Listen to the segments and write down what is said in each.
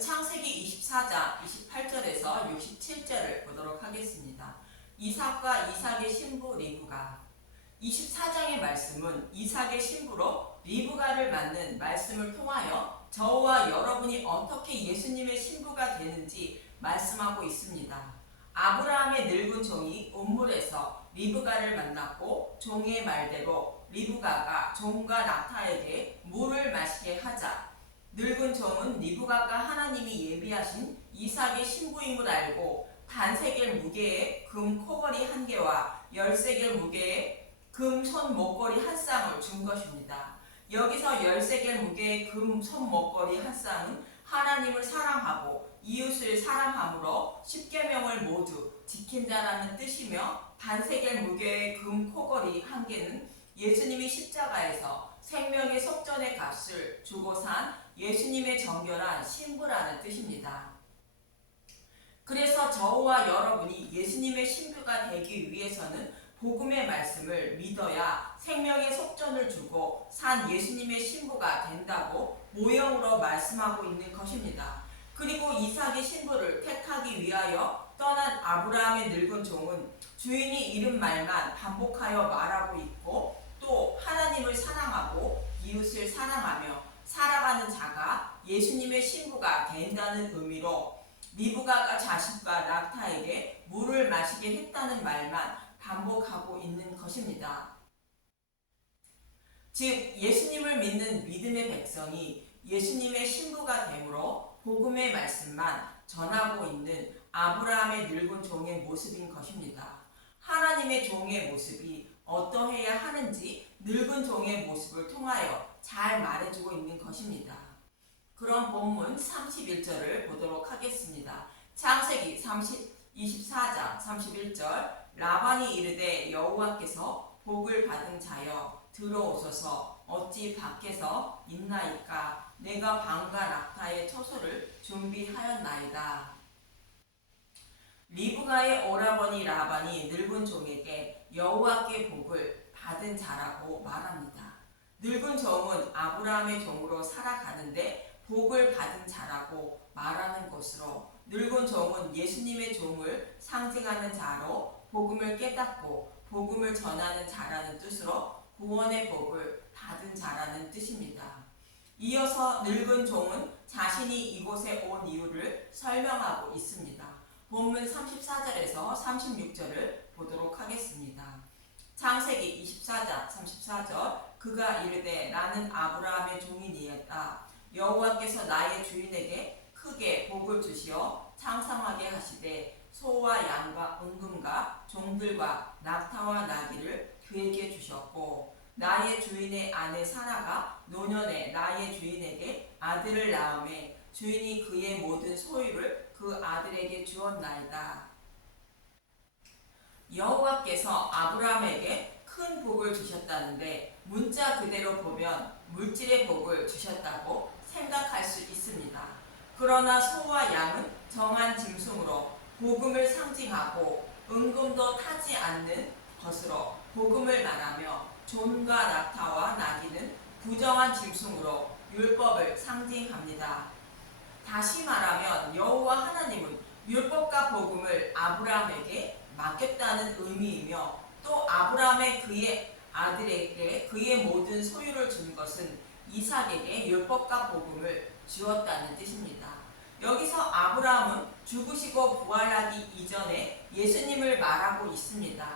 창세기 24장 28절에서 67절을 보도록 하겠습니다. 이삭과 이삭의 신부 리브가. 24장의 말씀은 이삭의 신부로 리브가를 맞는 말씀을 통하여 저와 여러분이 어떻게 예수님의 신부가 되는지 말씀하고 있습니다. 아브라함의 늙은 종이 온물에서 리브가를 만났고 종의 말대로 리브가가 종과 낙타에게 물을 마시게 하자 늙은 종은 리브가가 하나님이 예비하신 이삭의 신부임을 알고 반세겔 무게의 금 코걸이 1개와 10세겔 무게의 금 손 목걸이 1쌍을 준 것입니다. 여기서 10세겔 무게의 금 손 목걸이 1쌍은 하나님을 사랑하고 이웃을 사랑함으로 십계명을 모두 지킨 자라는 뜻이며, 반세겔 무게의 금 코걸이 1개는 예수님이 십자가에서 생명의 속전의 값을 주고 산 예수님의 정결한 신부라는 뜻입니다. 그래서 저와 여러분이 예수님의 신부가 되기 위해서는 복음의 말씀을 믿어야 생명의 속전을 주고 산 예수님의 신부가 된다고 모형으로 말씀하고 있는 것입니다. 그리고 이삭의 신부를 택하기 위하여 떠난 아브라함의 늙은 종은 주인이 이른 말만 반복하여 말하고 있고, 또 하나님을 사랑하고 이웃을 사랑하며 살아가는 자가 예수님의 신부가 된다는 의미로 리브가가 자식과 낙타에게 물을 마시게 했다는 말만 반복하고 있는 것입니다. 즉, 예수님을 믿는 믿음의 백성이 예수님의 신부가 되므로 복음의 말씀만 전하고 있는 아브라함의 늙은 종의 모습인 것입니다. 하나님의 종의 모습이 어떠해야 하는지 늙은 종의 모습을 통하여 잘 말해주고 있는 것입니다. 그럼 본문 31절을 보도록 하겠습니다. 창세기 24장 31절. 라반이 이르되 여호와께서 복을 받은 자여 들어오소서, 어찌 밖에서 있나이까? 내가 방과 낙타의 처소를 준비하였나이다. 리브가의 오라버니 라반이 늙은 종에게 여호와께 복을 받은 자라고 말합니다. 늙은 종은 아브라함의 종으로 살아가는데 복을 받은 자라고 말하는 것으로, 늙은 종은 예수님의 종을 상징하는 자로 복음을 깨닫고 복음을 전하는 자라는 뜻으로 구원의 복을 받은 자라는 뜻입니다. 이어서 늙은 종은 자신이 이곳에 온 이유를 설명하고 있습니다. 본문 34절에서 36절을 보도록 하겠습니다. 창세기 24장 34절. 그가 이르되 나는 아브라함의 종이니이다. 여호와께서 나의 주인에게 크게 복을 주시어 창성하게 하시되 소와 양과 은금과 종들과 낙타와 나귀를 그에게 주셨고, 나의 주인의 아내 사라가 노년에 나의 주인에게 아들을 낳음에 주인이 그의 모든 소유를 그 아들에게 주었나이다. 여호와께서 아브라함에게 큰 복을 주셨다는데 문자 그대로 보면 물질의 복을 주셨다고 생각할 수 있습니다. 그러나 소와 양은 정한 짐승으로 복음을 상징하고 은금도 타지 않는 것으로 복음을 말하며, 종과 낙타와 나귀는 부정한 짐승으로 율법을 상징합니다. 다시 말하면 여호와 하나님은 율법과 복음을 아브라함에게 맡겼다는 의미이며, 또 아브라함의 그의 아들에게 그의 모든 소유를 준 것은 이삭에게 율법과 복음을 주었다는 뜻입니다. 여기서 아브라함은 죽으시고 부활하기 이전에 예수님을 말하고 있습니다.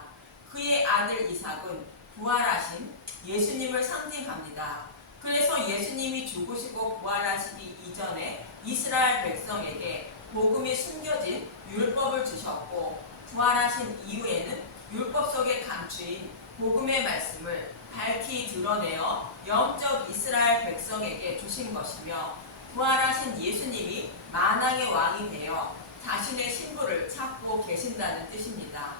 그의 아들 이삭은 부활하신 예수님을 상징합니다. 그래서 예수님이 죽으시고 부활하시기 이전에 이스라엘 백성에게 복음이 숨겨진 율법을 주셨고, 부활하신 이후에는 율법 속에 감추인 복음의 말씀을 밝히 드러내어 영적 이스라엘 백성에게 주신 것이며, 부활하신 예수님이 만왕의 왕이 되어 자신의 신부를 찾고 계신다는 뜻입니다.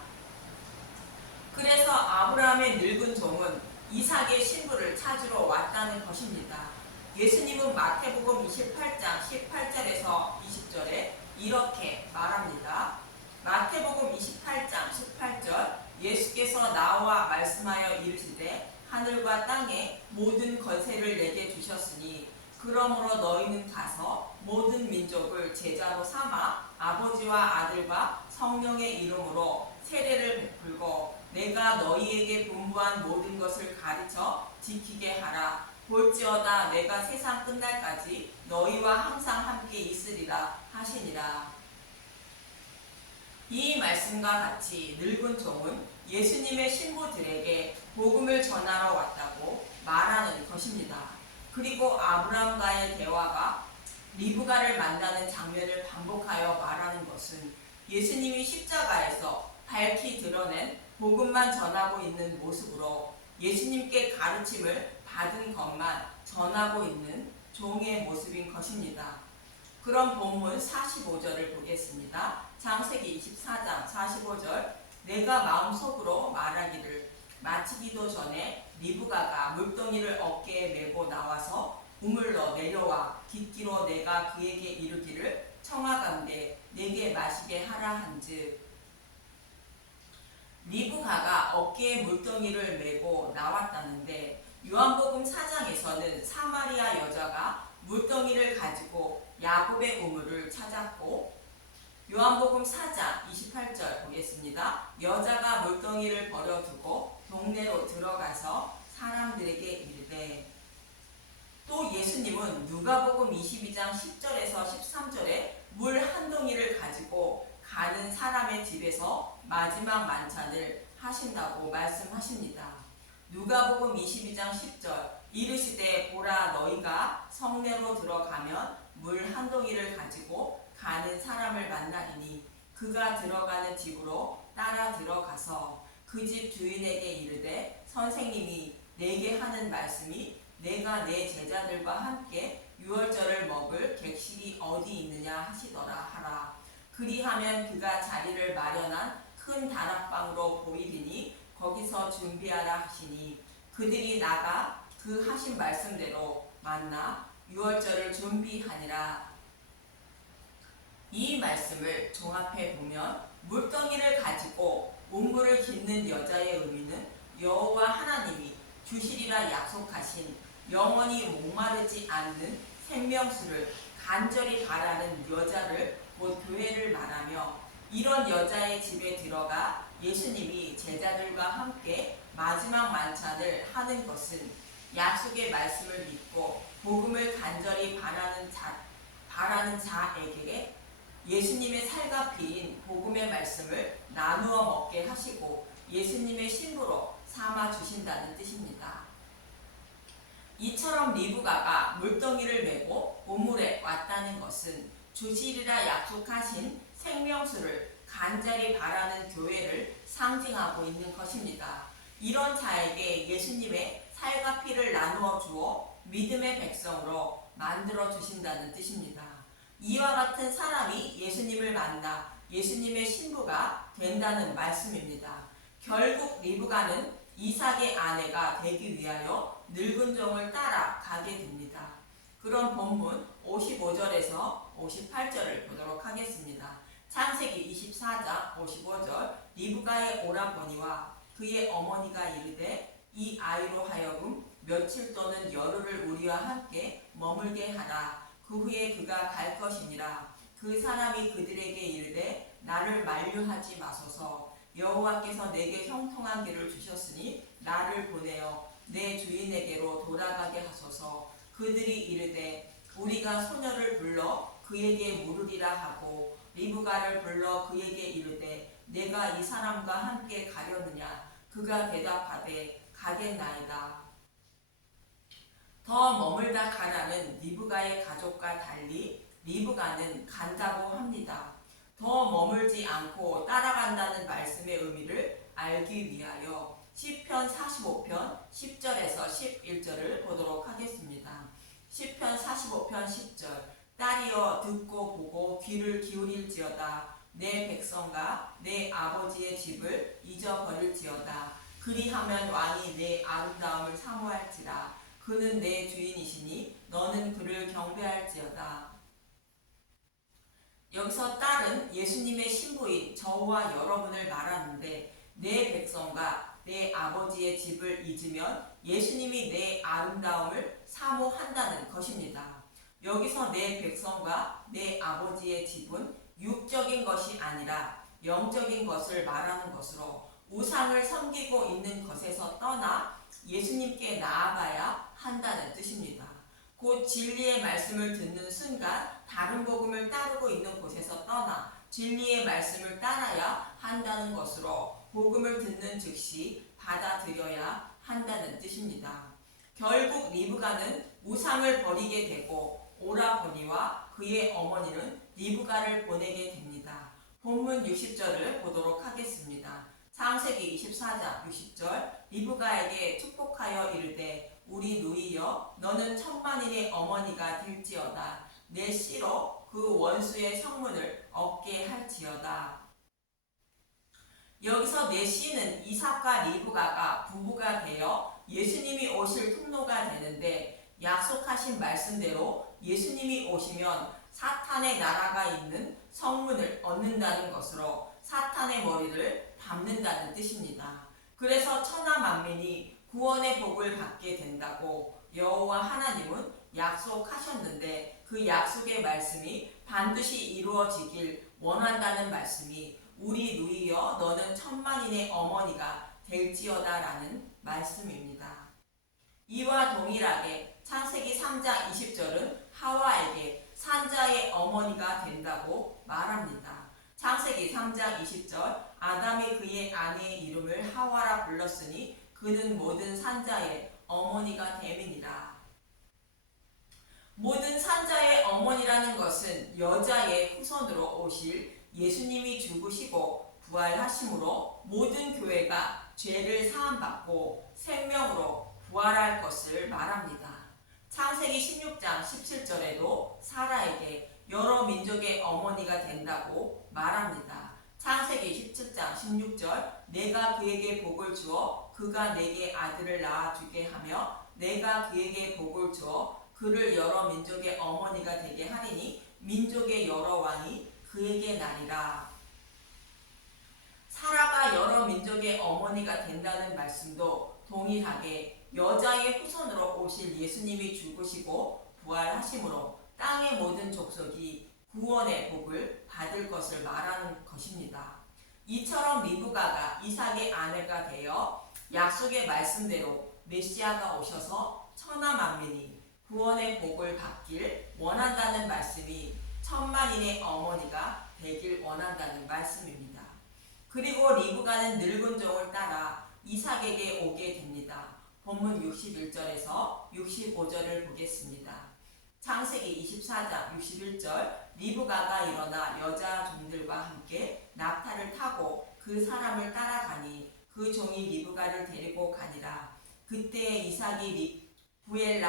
그래서 아브라함의 늙은 종은 이삭의 신부를 찾으러 왔다는 것입니다. 예수님은 마태복음 28장 18절에서 20절에 이렇게 말합니다. 마태복음 28장 18절. 예수께서 나와 말씀하여 이르시되 하늘과 땅의 모든 권세를 내게 주셨으니 그러므로 너희는 가서 모든 민족을 제자로 삼아 아버지와 아들과 성령의 이름으로 세례를 베풀고 내가 너희에게 분부한 모든 것을 가르쳐 지키게 하라. 볼지어다 내가 세상 끝날까지 너희와 항상 함께 있으리라 하시니라. 이 말씀과 같이 늙은 종은 예수님의 신부들에게 복음을 전하러 왔다고 말하는 것입니다. 그리고 아브라함과의 대화가 리브가를 만나는 장면을 반복하여 말하는 것은 예수님이 십자가에서 밝히 드러낸 복음만 전하고 있는 모습으로 예수님께 가르침을 받은 것만 전하고 있는 종의 모습인 것입니다. 그럼 본문 45절을 보겠습니다. 창세기 24장 45절 내가 마음속으로 말하기를 마치기도 전에 리브가가 물동이를 어깨에 메고 나와서 우물러 내려와 깃기로 내가 그에게 이르기를 청하건대 내게 마시게 하라 한즉 리브가가 어깨에 물동이를 메고 나왔다는데 요한복음 4장에서는 사마리아 여자가 물동이를 가지고 야곱의 우물을 찾았고 요한복음 4장 28절 보겠습니다. 여자가 물동이를 버려두고 동네로 들어가서 사람들에게 이르되 또 예수님은 누가복음 22장 10절에서 13절에 물 한 동이를 가지고 가는 사람의 집에서 마지막 만찬을 하신다고 말씀하십니다. 누가복음 22장 10절 이르시되 보라 너희가 성내로 들어가면 물 한 동이를 가지고 가는 사람을 만나리니 그가 들어가는 집으로 따라 들어가서 그 집 주인에게 이르되 선생님이 내게 하는 말씀이 내가 내 제자들과 함께 유월절을 먹을 객실이 어디 있느냐 하시더라 하라. 그리하면 그가 자리를 마련한 큰 다락방으로 보이리니 거기서 준비하라 하시니 그들이 나가 그 하신 말씀대로 만나 유월절을 준비하니라. 이 말씀을 종합해 보면 물동이를 가지고 우물을 깃는 여자의 의미는 여호와 하나님이 주시리라 약속하신 영원히 목마르지 않는 생명수를 간절히 바라는 여자를 곧 교회를 말하며 이런 여자의 집에 들어가 예수님이 제자들과 함께 마지막 만찬을 하는 것은 약속의 말씀을 믿고 복음을 간절히 바라는 자에게 예수님의 살갑이인 복음의 말씀을 나누어 먹게 하시고 예수님의 신부로 삼아 주신다는 뜻입니다. 이처럼 리브가가 물동이를 메고 우물에 왔다는 것은 주시리라 약속하신 생명수를 간절히 바라는 교회를 상징하고 있는 것입니다. 이런 자에게 예수님의 살갑이를 나누어 주어 믿음의 백성으로 만들어 주신다는 뜻입니다. 이와 같은 사람이 예수님을 만나 예수님의 신부가 된다는 말씀입니다. 결국 리브가는 이삭의 아내가 되기 위하여 늙은 종을 따라 가게 됩니다. 그럼 본문 55절에서 58절을 보도록 하겠습니다. 창세기 24장 55절 리브가의 오라버니와 그의 어머니가 이르되 이 아이로 하여금 며칠 또는 열흘을 우리와 함께 머물게 하라. 그 후에 그가 갈 것이니라. 그 사람이 그들에게 이르되 나를 만류하지 마소서. 여호와께서 내게 형통한 길을 주셨으니 나를 보내어 내 주인에게로 돌아가게 하소서. 그들이 이르되 우리가 소녀를 불러 그에게 물으리라 하고 리브가를 불러 그에게 이르되 내가 이 사람과 함께 가려느냐. 그가 대답하되 가겠나이다. 더 머물다 가라는 리브가의 가족과 달리 리브가는 간다고 합니다. 더 머물지 않고 따라간다는 말씀의 의미를 알기 위하여 시편 45편 10절에서 11절을 보도록 하겠습니다. 시편 45편 10절 딸이여 듣고 보고 귀를 기울일지어다. 내 백성과 내 아버지의 집을 잊어버릴지어다. 그리하면 왕이 내 아름다움을 사모할지라. 그는 내 주인이시니 너는 그를 경배할지어다. 여기서 딸은 예수님의 신부인 저와 여러분을 말하는데 내 백성과 내 아버지의 집을 잊으면 예수님이 내 아름다움을 사모한다는 것입니다. 여기서 내 백성과 내 아버지의 집은 육적인 것이 아니라 영적인 것을 말하는 것으로 우상을 섬기고 있는 것에서 떠나 예수님께 나아가야 한다는 뜻입니다. 곧 진리의 말씀을 듣는 순간 다른 복음을 따르고 있는 곳에서 떠나 진리의 말씀을 따라야 한다는 것으로 복음을 듣는 즉시 받아들여야 한다는 뜻입니다. 결국 리브가는 우상을 버리게 되고 오라버니와 그의 어머니는 리브가를 보내게 됩니다. 본문 60절을 보도록 하겠습니다. 창세기 24장 60절 리브가에게 축복하여 이르되 우리 누이여 너는 천만인의 어머니가 될지어다 내 씨로 그 원수의 성문을 얻게 할지어다. 여기서 내 씨는 이삭과 리브가가 부부가 되어 예수님이 오실 통로가 되는데 약속하신 말씀대로 예수님이 오시면 사탄의 나라가 있는 성문을 얻는다는 것으로 사탄의 머리를 밟는다는 뜻입니다. 그래서 천하 만민이 구원의 복을 받게 된다고 여호와 하나님은 약속하셨는데 그 약속의 말씀이 반드시 이루어지길 원한다는 말씀이 우리 누이여 너는 천만인의 어머니가 될지어다 라는 말씀입니다. 이와 동일하게 창세기 3장 20절은 하와에게 산자의 어머니가 된다고 말합니다. 창세기 3장 20절 아담이 그의 아내의 이름을 하와라 불렀으니 그는 모든 산자의 어머니가 됨이니라. 모든 산자의 어머니라는 것은 여자의 후손으로 오실 예수님이 죽으시고 부활하심으로 모든 교회가 죄를 사함받고 생명으로 부활할 것을 말합니다. 창세기 16장 17절에도 사라에게 여러 민족의 어머니가 된다고 말합니다. 창세기 17장 16절 내가 그에게 복을 주어 그가 내게 아들을 낳아주게 하며 내가 그에게 복을 주어 그를 여러 민족의 어머니가 되게 하리니 민족의 여러 왕이 그에게 나리라. 사라가 여러 민족의 어머니가 된다는 말씀도 동일하게 여자의 후손으로 오실 예수님이 죽으시고 부활하심으로 땅의 모든 족속이 구원의 복을 받을 것을 말하는 것입니다. 이처럼 리브가가 이삭의 아내가 되어 약속의 말씀대로 메시아가 오셔서 천하 만민이 구원의 복을 받길 원한다는 말씀이 천만인의 어머니가 되길 원한다는 말씀입니다. 그리고 리브가는 늙은 종을 따라 이삭에게 오게 됩니다. 본문 61절에서 65절을 보겠습니다. 창세기 24장 61절 리브가가 일어나 여자 종들과 함께 낙타를 타고 그 사람을 따라가니 그 종이 리브가를 데리고 가니라. 그때 이삭이 부엘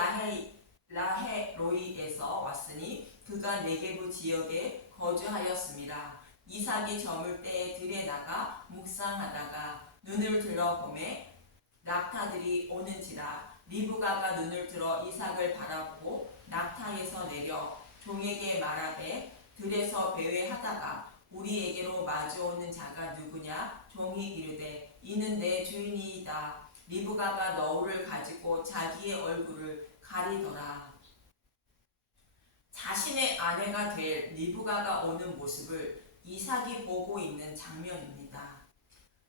라헤로이에서 왔으니 그가 네게부 지역에 거주하였습니다. 이삭이 저물 때에 들에 나가 묵상하다가 눈을 들어 보매 낙타들이 오는지라. 리브가가 눈을 들어 이삭을 바라보고 낙타에서 내려 종에게 말하되 들에서 배회하다가 우리에게로 마주오는 자가 누구냐? 종이 이르되 이는 내 주인이이다. 리브가가 너울을 가지고 자기의 얼굴을 가리더라. 자신의 아내가 될 리브가가 오는 모습을 이삭이 보고 있는 장면입니다.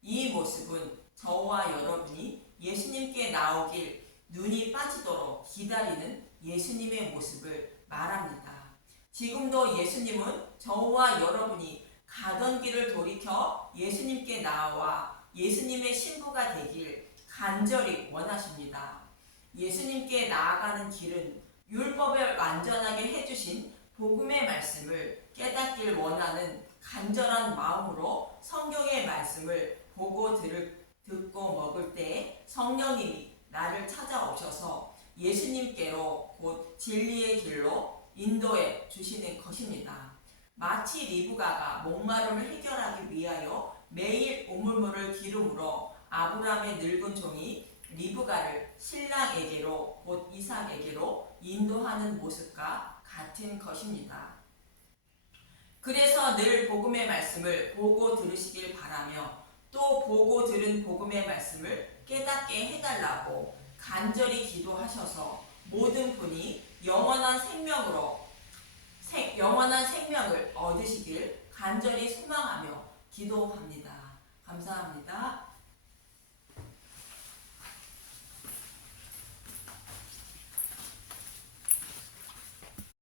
이 모습은 저와 여러분이 예수님께 나오길 눈이 빠지도록 기다리는 예수님의 모습을 말합니다. 지금도 예수님은 저와 여러분이 가던 길을 돌이켜 예수님께 나와 예수님의 신부가 되길 간절히 원하십니다. 예수님께 나아가는 길은 율법을 완전하게 해주신 복음의 말씀을 깨닫길 원하는 간절한 마음으로 성경의 말씀을 보고 듣고 먹을 때 성령님이 나를 찾아오셔서 예수님께로 곧 진리의 길로 인도해 주시는 것입니다. 마치 리브가가 목마름을 해결하기 위하여 매일 우물물을 기름으로 아브라함의 늙은 종이 리브가를 신랑에게로 곧 이삭에게로 인도하는 모습과 같은 것입니다. 그래서 늘 복음의 말씀을 보고 들으시길 바라며 또 보고 들은 복음의 말씀을 깨닫게 해달라고 간절히 기도하셔서 모든 분이 영원한 생명을 얻으시길 간절히 소망하며 기도합니다. 감사합니다.